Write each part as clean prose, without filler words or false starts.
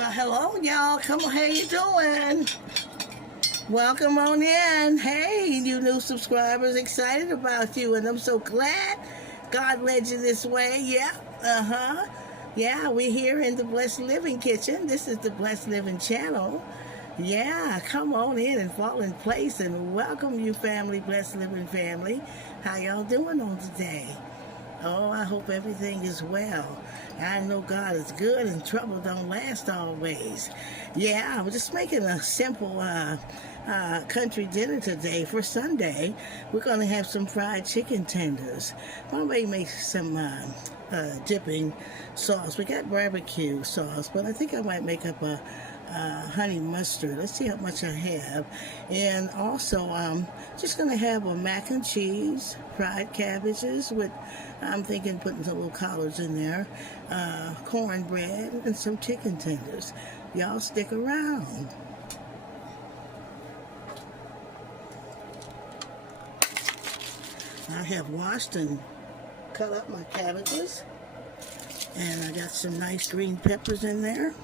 Well, hello, y'all. Come on, how you doing? Welcome on in. Hey, you new subscribers, excited about you, and I'm so glad God led you this way. Yeah, Yeah, we're here in the Blessed Living Kitchen. This is the Blessed Living channel. Yeah, come on in and fall in place and welcome you, family, Blessed Living family. How y'all doing on today? Oh, I hope everything is well. I know God is good and trouble don't last always. Yeah, I was just making a simple country dinner today for Sunday. We're going to have some fried chicken tenders. I may make some dipping sauce. We got barbecue sauce, but I think I might make up a honey mustard. Let's see how much I have. And also, just going to have a mac and cheese, fried cabbages with, I'm thinking putting some little collards in there, cornbread, and some chicken tenders. Y'all stick around. I have washed and cut up my cabbages, and I got some nice green peppers in there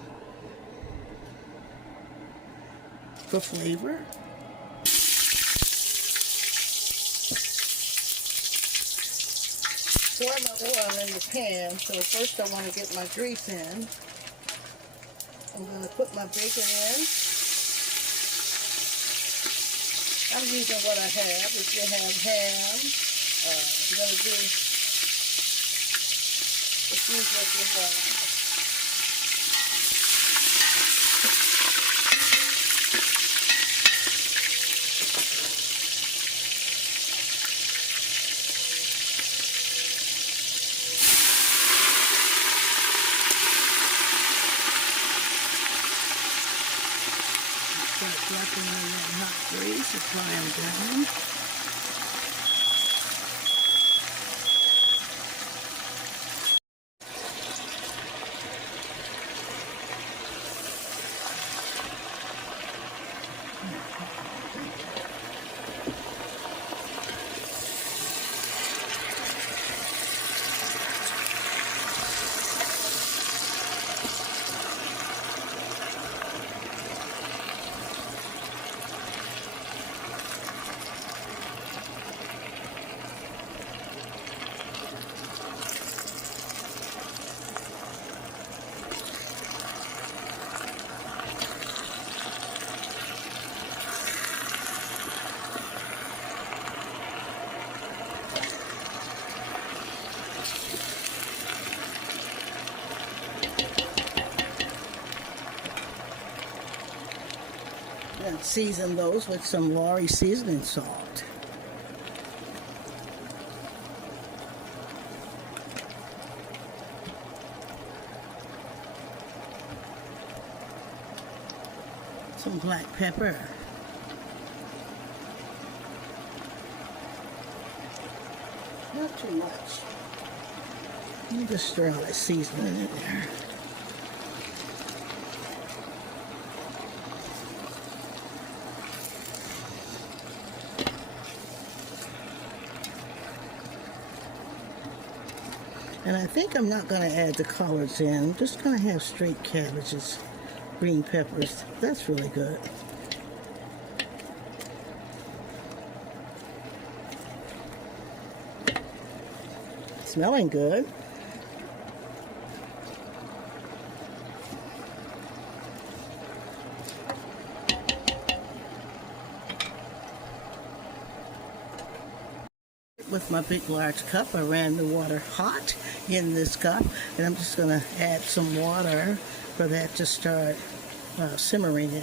for flavor. Pour my oil in the pan, so first I want to get my grease in. I'm going to put my bacon in. I'm using what I have. If you have ham, you're going to do, just use what you have. Start dropping in that hot grease to fry them down. And season those with some Lorry seasoning salt. Some black pepper. Not too much. You just stir all that seasoning in there. And I think I'm not going to add the collards in. I'm just going to have straight cabbages, green peppers. That's really good. Smelling good. With my big large cup, I ran the water hot in this cup, and I'm just going to add some water for that to start simmering in.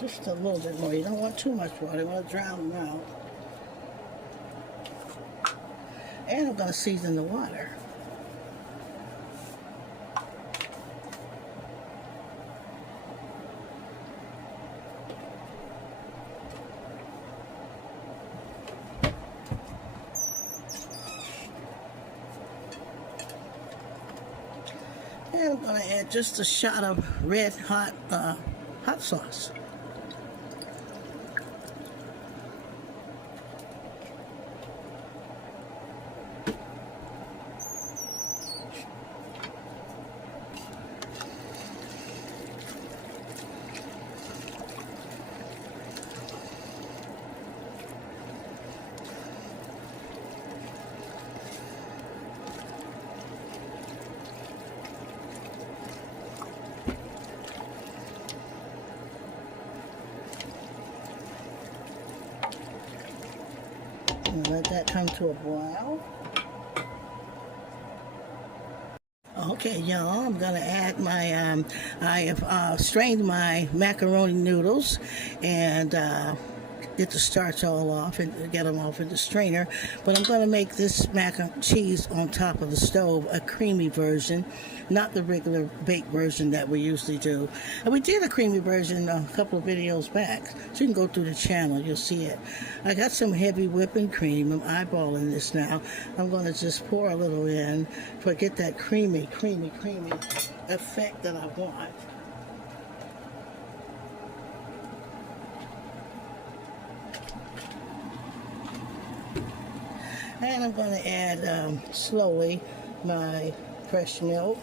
Just a little bit more. You don't want too much water. You want to drown them out. And I'm going to season the water. And I'm going to add just a shot of red hot hot sauce. And let that come to a boil. Okay, y'all, I'm gonna add my, I have strained my macaroni noodles and get the starch all off and get them off in the strainer. But I'm gonna make this mac and cheese on top of the stove, a creamy version, not the regular baked version that we usually do. And we did a creamy version a couple of videos back, so you can go through the channel, you'll see it. I got some heavy whipping cream. I'm eyeballing this now. I'm gonna just pour a little in to get that creamy effect that I want. And I'm going to add slowly my fresh milk.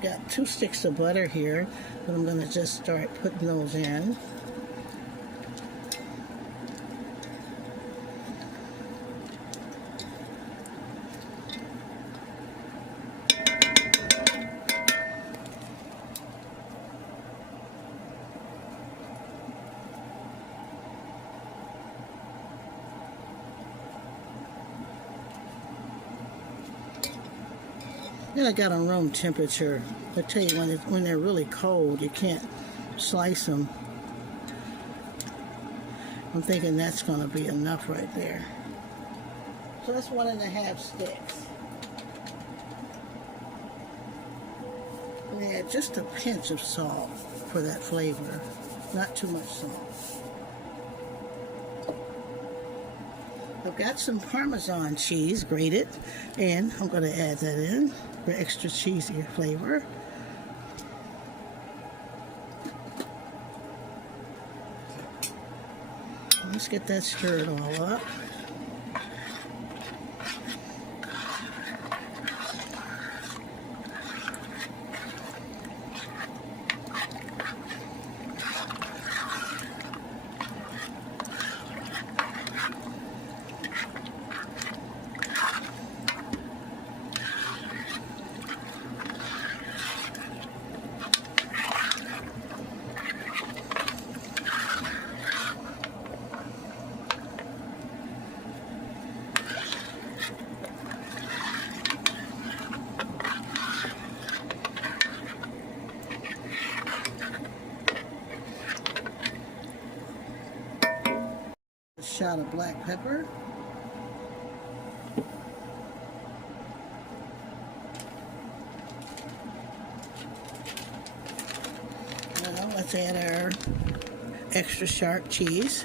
Got 2 sticks of butter here, but I'm going to just start putting those in. Then I got them room temperature. I tell you, when they're really cold, you can't slice them. I'm thinking that's going to be enough right there. So that's 1.5 sticks. And add just a pinch of salt for that flavor, not too much salt. I've got some Parmesan cheese grated, and I'm going to add that in for extra cheesy flavor. Let's get that stirred all up. A shot of black pepper. Now let's add our extra sharp cheese.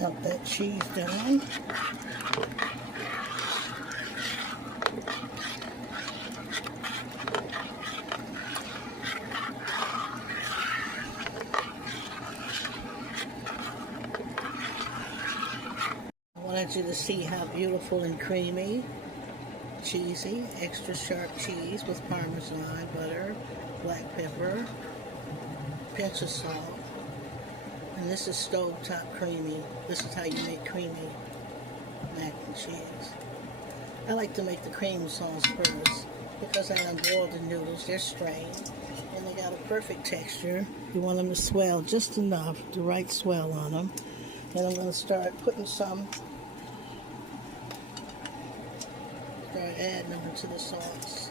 Melt that cheese down. I wanted you to see how beautiful and creamy, cheesy, extra sharp cheese with Parmesan butter, black pepper, pinch of salt. And this is stovetop creamy. This is how you make creamy mac and cheese. I like to make the cream sauce first because I unboiled the noodles. They're strained and they got a perfect texture. You want them to swell just enough, the right swell on them. And I'm going to start putting some, start adding them into the sauce.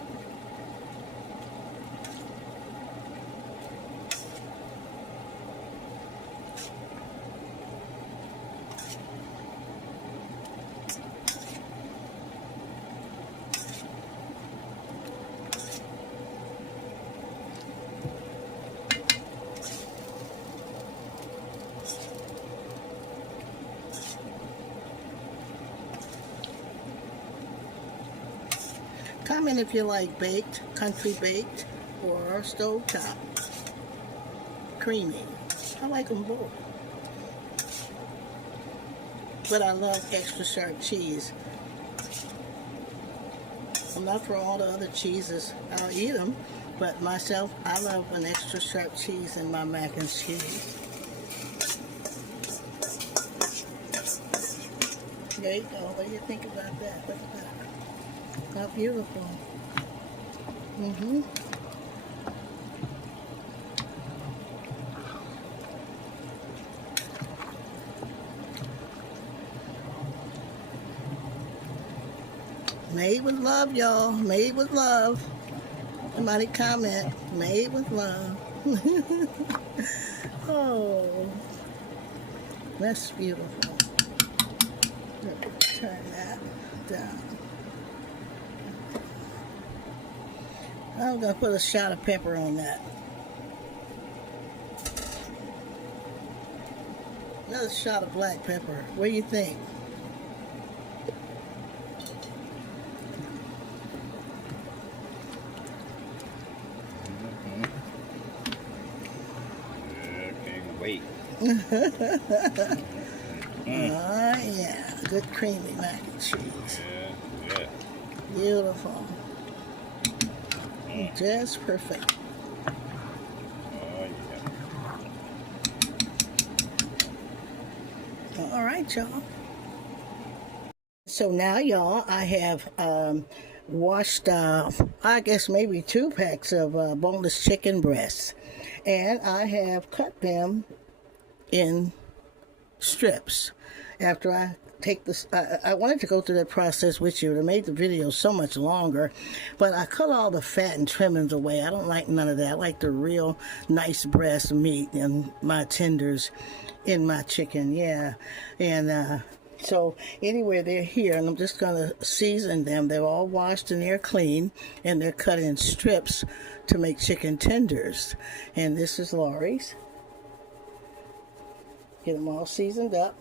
Comment if you like baked, country baked, or stovetop. Creamy. I like them both. But I love extra sharp cheese. I'm not for all the other cheeses. I'll eat them, but myself, I love an extra sharp cheese in my mac and cheese. There you go. What do you think about that? Look at that. How beautiful. Made with love, y'all. Made with love. Somebody comment. Made with love. Oh, that's beautiful. Let me turn that down. I'm going to put a shot of pepper on that. Another shot of black pepper. What do you think? Can't wait. Oh, yeah. Good creamy mac and cheese. Yeah. Beautiful. Just perfect. Oh, yeah. All right, y'all. So now, y'all, I have washed, I guess maybe 2 packs of boneless chicken breasts. And I have cut them in strips. After I take this, I wanted to go through that process with you. It made the video so much longer, but I cut all the fat and trimmings away. I don't like none of that. I like the real nice breast meat and my tenders in my chicken. Yeah. And so anyway, they're here, and I'm just going to season them. They're all washed and they're clean, and they're cut in strips to make chicken tenders. And this is Lori's. Get them all seasoned up.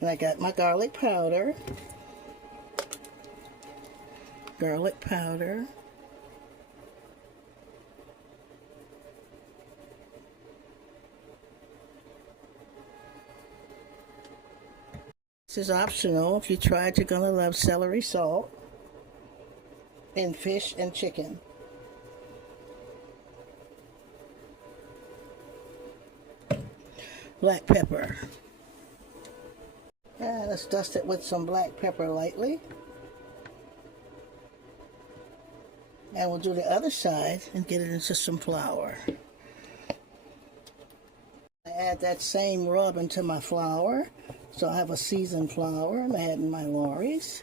And I got my garlic powder. Garlic powder. This is optional. If you try it, you're going to love celery salt and fish and chicken. Black pepper. And let's dust it with some black pepper lightly. And we'll do the other side and get it into some flour. I add that same rub into my flour. So I have a seasoned flour. I'm adding my Lori's,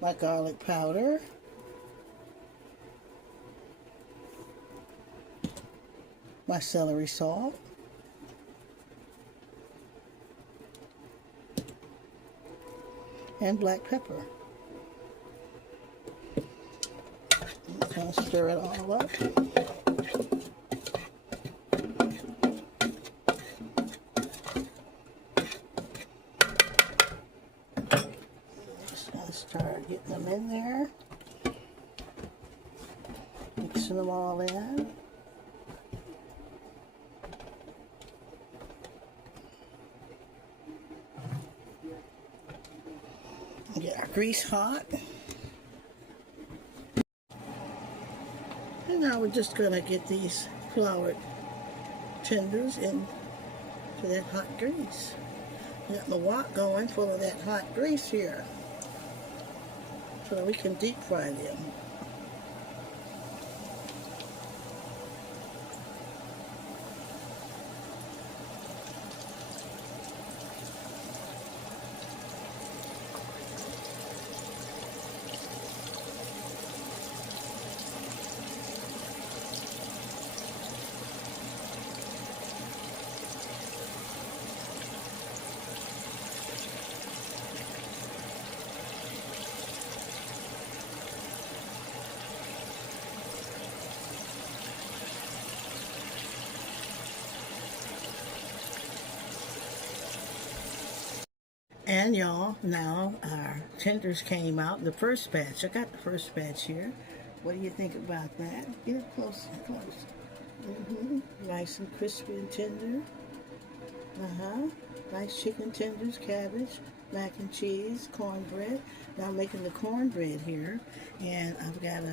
my garlic powder, my celery salt, and black pepper. I'm going to stir it all up. Just going to start getting them in there, mixing them all in. Get our grease hot. And now we're just going to get these floured tenders into that hot grease. I got my wok going full of that hot grease here so that we can deep fry them. And y'all, now our tenders came out. The first batch. I got the first batch here. What do you think about that? Get it close and close. Nice and crispy and tender. Nice chicken tenders, cabbage, mac and cheese, cornbread. Now I'm making the cornbread here, and I've got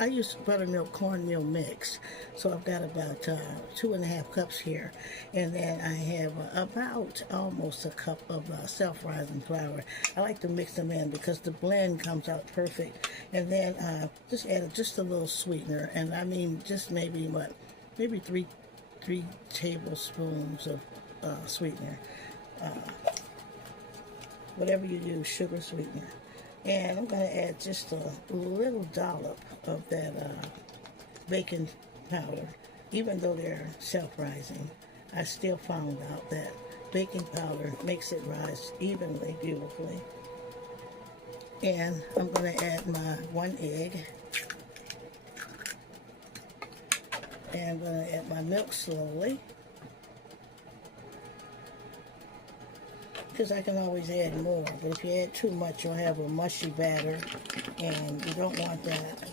I use buttermilk cornmeal mix, so I've got about 2.5 cups here, and then I have about almost a cup of self-rising flour. I like to mix them in because the blend comes out perfect, and then just add just a little sweetener, and I mean just maybe three tablespoons of sweetener. Whatever you use, sugar sweetener. And I'm going to add just a little dollop of that baking powder. Even though they're self-rising, I still found out that baking powder makes it rise evenly, beautifully. And I'm going to add my 1 egg. And I'm going to add my milk slowly, because I can always add more, but if you add too much, you'll have a mushy batter, and you don't want that.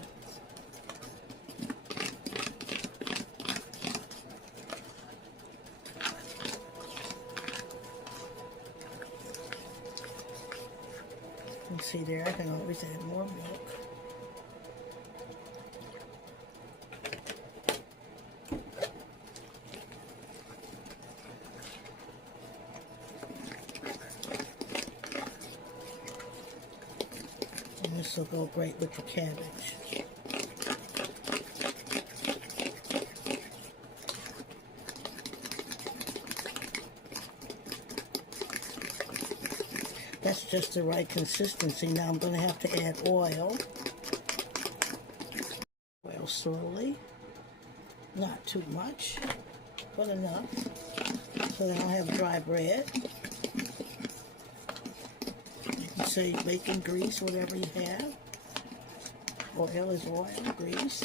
You can see there, I can always add more milk. This will go great with the cabbage. That's just the right consistency. Now I'm going to have to add oil. Oil slowly. Not too much, but enough so that I don't have dry bread. Say bacon grease, whatever you have. Oil is oil, grease.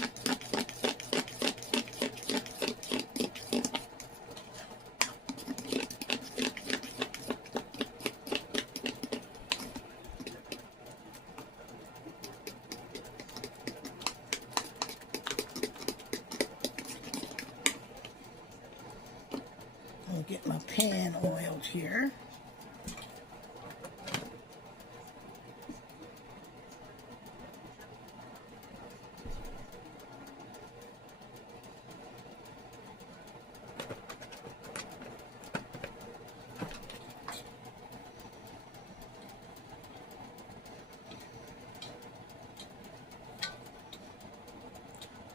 I'll get my pan oiled here.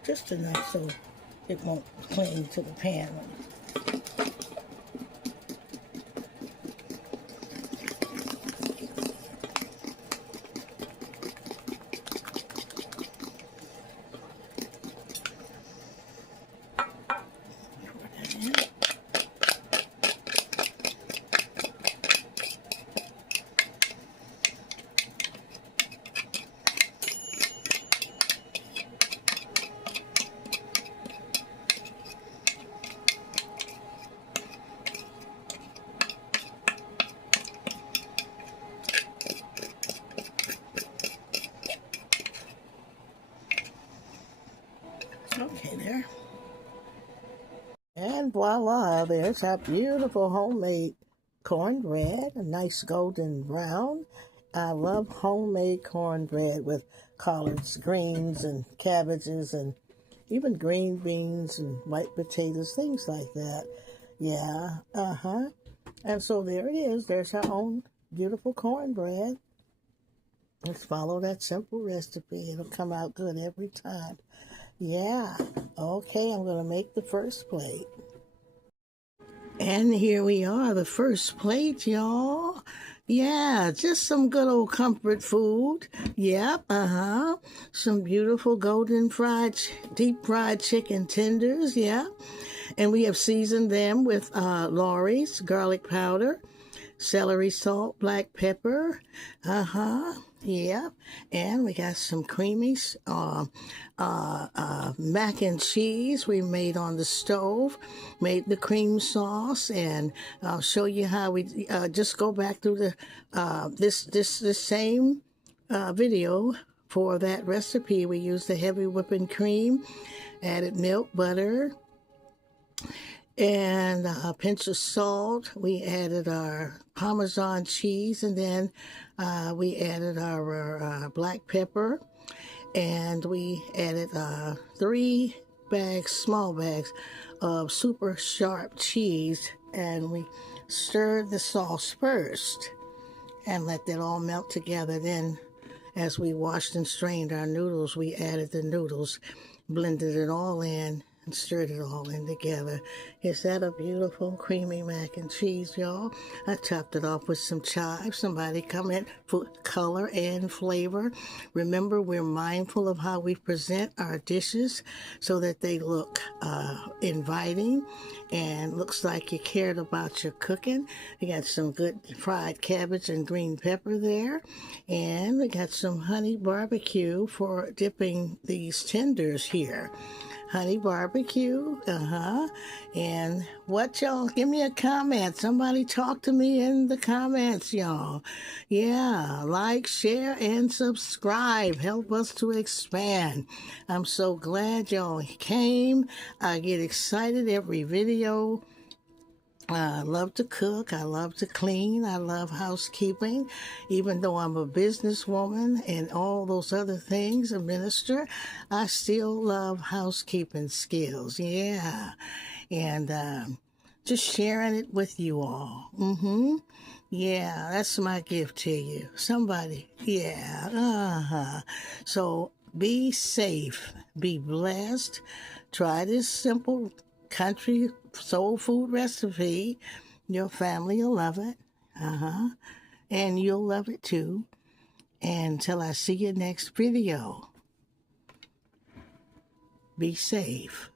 Just enough so it won't cling to the pan. Okay, there. And voila, there's our beautiful homemade cornbread, a nice golden brown. I love homemade cornbread with collards, greens, and cabbages, and even green beans and white potatoes, things like that. Yeah, And so there it is. There's our own beautiful cornbread. Let's follow that simple recipe. It'll come out good every time. Yeah. Okay, I'm going to make the first plate. And here we are, the first plate, y'all. Yeah, just some good old comfort food. Yep, some beautiful golden deep fried chicken tenders, yeah. And we have seasoned them with Lawry's garlic powder, celery salt, black pepper. Yep. And we got some creamy mac and cheese we made on the stove. Made the cream sauce, and I'll show you how we just go back through the this same video. For that recipe, we used the heavy whipping cream, added milk, butter, and a pinch of salt. We added our Parmesan cheese, and then we added our black pepper, and we added 3 bags, small bags of super sharp cheese, and we stirred the sauce first and let that all melt together. Then as we washed and strained our noodles, we added the noodles, blended it all in, and stirred it all in together. Is that a beautiful creamy mac and cheese, y'all? I topped it off with some chives. Somebody comment for color and flavor. Remember, we're mindful of how we present our dishes so that they look inviting and looks like you cared about your cooking. We got some good fried cabbage and green pepper there. And we got some honey barbecue for dipping these tenders here. Honey barbecue, and what y'all, give me a comment. Somebody talk to me in the comments, y'all. Yeah, like, share, and subscribe. Help us to expand. I'm so glad y'all came. I get excited every video. I love to cook, I love to clean, I love housekeeping. Even though I'm a businesswoman and all those other things, a minister, I still love housekeeping skills, yeah. And just sharing it with you all. Yeah, that's my gift to you. Somebody, yeah, So be safe, be blessed. Try this simple country soul food recipe. Your family will love it. And you'll love it too. And until I see you next video, be safe.